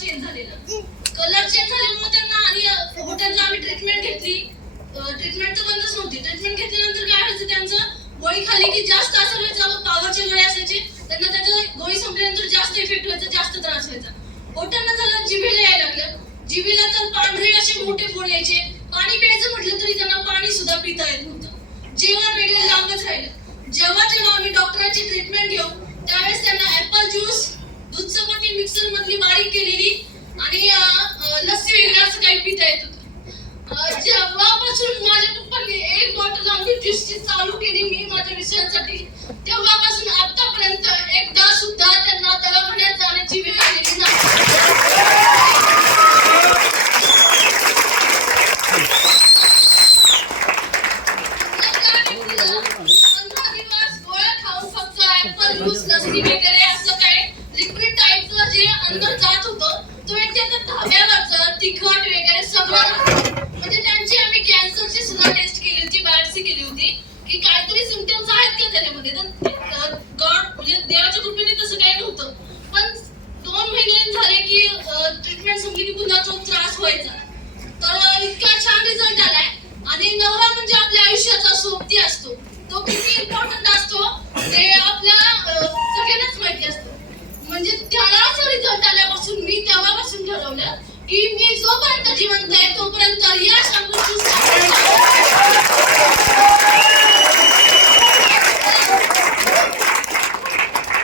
Change झालेला. Colour change झाल्यामुळे त्यांना आणि हॉटेलला आम्ही ट्रीटमेंट घेतली. ट्रीटमेंट तर बंदच नव्हती. ट्रीटमेंट घेतल्यानंतर काय व्हायचं, त्यांचं गोळी खाली की जास्त असर व्हायचा. पावरचे गोळी असायचे, त्यांना त्याच्या गोळी संपल्यानंतर जास्त इफेक्ट व्हायचा, जास्त त्रास व्हायचा. हॉटेलला झालं, जिभेला यायला लागलं. जिभेला तर पांढरे असे मोठे फोड यायचे. पाणी प्यायचं म्हटलं तरी त्यांना पाणी सुद्धा पिता येत नव्हतं. जेवण वगैरे लांबच राहिलं. जेव्हा जेव्हा आम्ही डॉक्टरांची ट्रीटमेंट घेऊ त्यावेळेस त्यांना ऍपल ज्यूस, दूध चपाती मिक्सर मधली बारीक केलेली आणि लस्सी वगैरे असं काही पिता येत होतं. जेव्हापासून माझ्या पप्पांनी एक बॉटल आंबी ज्यूसची चालू केली मी माझ्या विषयांसाठी, तेव्हापासून आतापर्यंत एकदा सुद्धा त्यांना दवाखान्यात जाण्याची वेळ आलेली नाही. 15 दिवस गोळ्या खाऊन फक्त ऍपल ज्यूस, लस्सी वगैरे असं काय लिक्विड टाईपचं जे अंदर जात होतं तो एक त्याचं धाब्यावरचं तिखट वगैरे सगळं. म्हणजे त्यांची आम्ही कॅन्सरची सुद्धा टेस्ट केली होती, बायोप्सी केली होती की काहीतरी सिम्पटम्स आहेत का त्याच्यामध्ये. तर गॉड म्हणजे देवाच्या कृपेने तसं काही नव्हतं. पण 2 महिने झाले की ट्रीटमेंट संपली की पुन्हा तो त्रास व्हायचा. तर इतका छान रिझल्ट आलाय. आणि नवरा म्हणजे आपल्या आयुष्याचा सोबती असतो, तो किती इम्पॉर्टंट असतो ते आपल्या सगळ्यांनाच माहिती असतं. म्हणजे त्याला असा रिझल्ट आल्यापासून मी तेव्हापासून ठरवलं की मी जोपर्यंत जिवंत आहे तोपर्यंत या शंभर